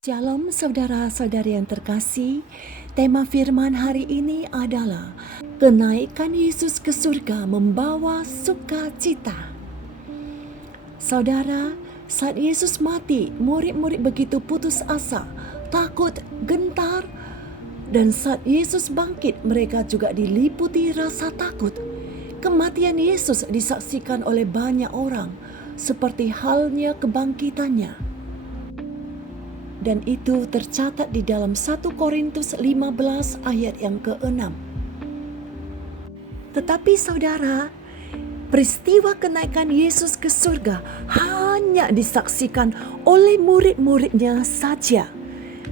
Shalom saudara-saudari yang terkasih, tema firman hari ini adalah kenaikan Yesus ke surga membawa sukacita. Saudara, saat Yesus mati, murid-murid begitu putus asa, takut, gentar, dan saat Yesus bangkit, mereka juga diliputi rasa takut. Kematian Yesus disaksikan oleh banyak orang, seperti halnya kebangkitannya. Dan itu tercatat di dalam 1 Korintus 15 ayat yang ke-6. Tetapi saudara, peristiwa kenaikan Yesus ke surga hanya disaksikan oleh murid-muridnya saja.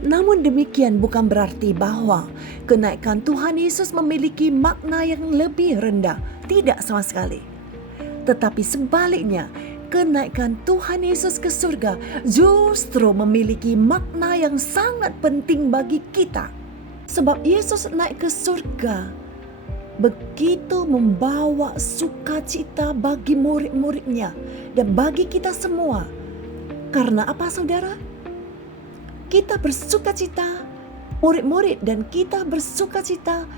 Namun demikian bukan berarti bahwa kenaikan Tuhan Yesus memiliki makna yang lebih rendah. Tidak sama sekali. Tetapi sebaliknya, kenaikan Tuhan Yesus ke surga justru memiliki makna yang sangat penting bagi kita. Sebab Yesus naik ke surga begitu membawa sukacita bagi murid-muridnya dan bagi kita semua. Karena apa saudara? Kita bersukacita, murid-murid dan kita bersukacita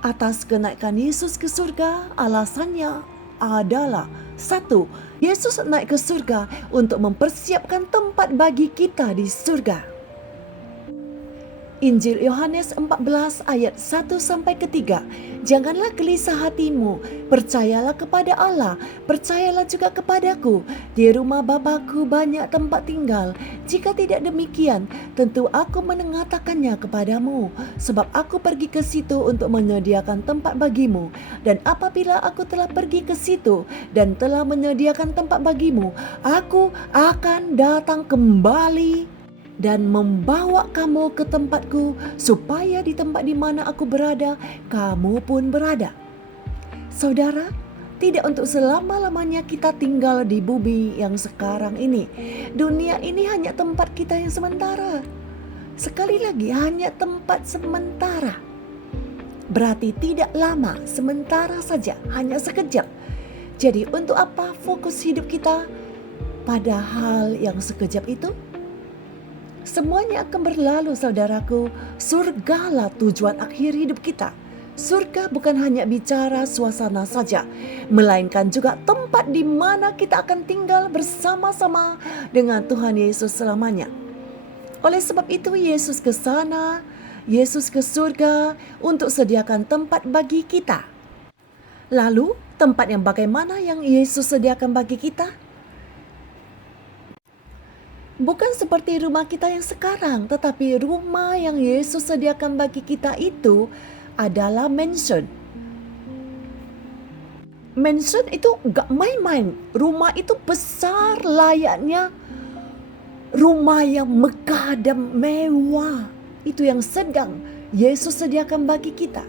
atas kenaikan Yesus ke surga. Alasannya adalah satu, Yesus naik ke surga untuk mempersiapkan tempat bagi kita di surga. Injil Yohanes 14 ayat 1-3. Janganlah gelisah hatimu, percayalah kepada Allah, percayalah juga kepadaku. Di rumah Bapa-Ku banyak tempat tinggal. Jika tidak demikian, tentu aku mengatakannya kepadamu, sebab aku pergi ke situ untuk menyediakan tempat bagimu. Dan apabila aku telah pergi ke situ dan telah menyediakan tempat bagimu, aku akan datang kembali dan membawa kamu ke tempatku, supaya di tempat di mana aku berada, kamu pun berada. Saudara, tidak untuk selama-lamanya kita tinggal di bumi yang sekarang ini. Dunia ini hanya tempat kita yang sementara. Sekali lagi, hanya tempat sementara. Berarti tidak lama, sementara saja, hanya sekejap. Jadi untuk apa fokus hidup kita pada hal yang sekejap itu? Semuanya akan berlalu saudaraku. Surgalah tujuan akhir hidup kita. Surga bukan hanya bicara suasana saja, melainkan juga tempat di mana kita akan tinggal bersama-sama dengan Tuhan Yesus selamanya. Oleh sebab itu Yesus ke sana, Yesus ke surga untuk sediakan tempat bagi kita. Lalu tempat yang bagaimana yang Yesus sediakan bagi kita? Bukan seperti rumah kita yang sekarang, tetapi rumah yang Yesus sediakan bagi kita itu adalah mansion. Mansion itu gak main-main. Rumah itu besar layaknya rumah yang megah dan mewah. Itu yang sedang Yesus sediakan bagi kita.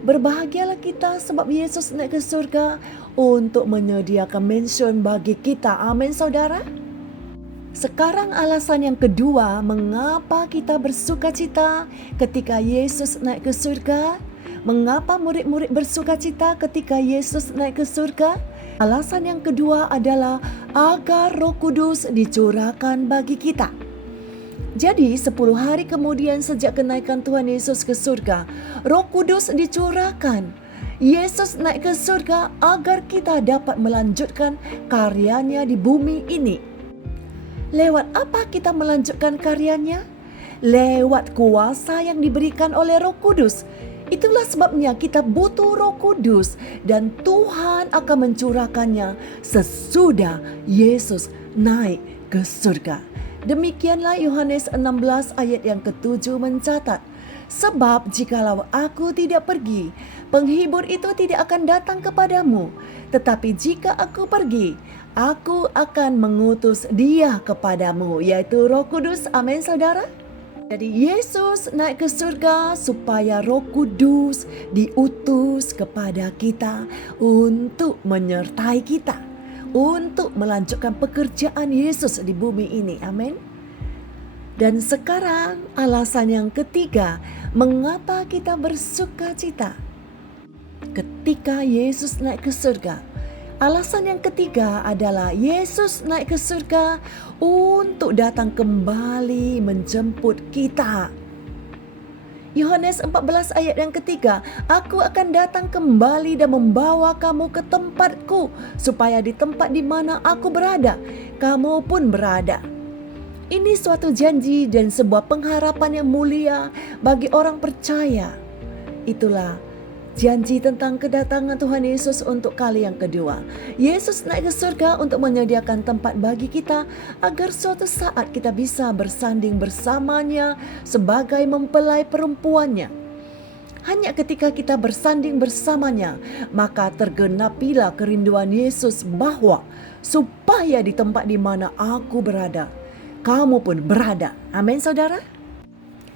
Berbahagialah kita sebab Yesus naik ke surga untuk menyediakan mansion bagi kita. Amin saudara. Sekarang alasan yang kedua mengapa kita bersukacita ketika Yesus naik ke surga. Mengapa murid-murid bersukacita ketika Yesus naik ke surga? Alasan yang kedua adalah agar Roh Kudus dicurahkan bagi kita. Jadi 10 hari kemudian sejak kenaikan Tuhan Yesus ke surga, Roh Kudus dicurahkan. Yesus naik ke surga agar kita dapat melanjutkan karyanya di bumi ini. Lewat apa kita melanjutkan karyanya? Lewat kuasa yang diberikan oleh Roh Kudus. Itulah sebabnya kita butuh Roh Kudus dan Tuhan akan mencurahkannya sesudah Yesus naik ke surga. Demikianlah Yohanes 16 ayat yang ke-7 mencatat. Sebab jikalau aku tidak pergi, penghibur itu tidak akan datang kepadamu. Tetapi jika aku pergi, aku akan mengutus dia kepadamu, yaitu Roh Kudus. Amin saudara. Jadi Yesus naik ke surga supaya Roh Kudus diutus kepada kita untuk menyertai kita, untuk melanjutkan pekerjaan Yesus di bumi ini. Amin. Dan sekarang alasan yang ketiga, mengapa kita bersuka cita ketika Yesus naik ke surga? Alasan yang ketiga adalah Yesus naik ke surga untuk datang kembali menjemput kita. Yohanes 14 ayat yang ketiga, Aku akan datang kembali dan membawa kamu ke tempatku, supaya di tempat di mana aku berada, kamu pun berada. Ini suatu janji dan sebuah pengharapan yang mulia bagi orang percaya. Itulah janji tentang kedatangan Tuhan Yesus untuk kali yang kedua. Yesus naik ke surga untuk menyediakan tempat bagi kita agar suatu saat kita bisa bersanding bersamanya sebagai mempelai perempuannya. Hanya ketika kita bersanding bersamanya, maka tergenapilah kerinduan Yesus bahwa supaya di tempat di mana aku berada, kamu pun berada. Amin, saudara.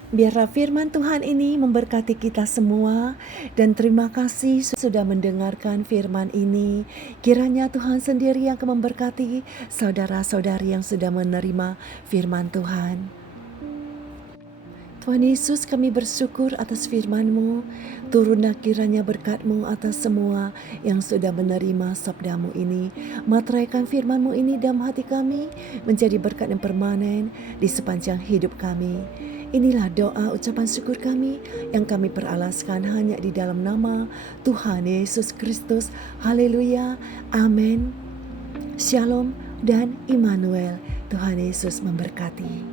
Biarlah firman Tuhan ini memberkati kita semua, dan terima kasih sudah mendengarkan firman ini. Kiranya Tuhan sendiri yang akan memberkati saudara-saudari yang sudah menerima firman Tuhan. Tuhan Yesus, kami bersyukur atas firman-Mu. Turunlah kiranya berkat-Mu atas semua yang sudah menerima sabda-Mu ini. Materaikan firman-Mu ini dalam hati kami, menjadi berkat yang permanen di sepanjang hidup kami. Inilah doa ucapan syukur kami yang kami peralaskan hanya di dalam nama Tuhan Yesus Kristus. Haleluya. Amin. Shalom dan Immanuel. Tuhan Yesus memberkati.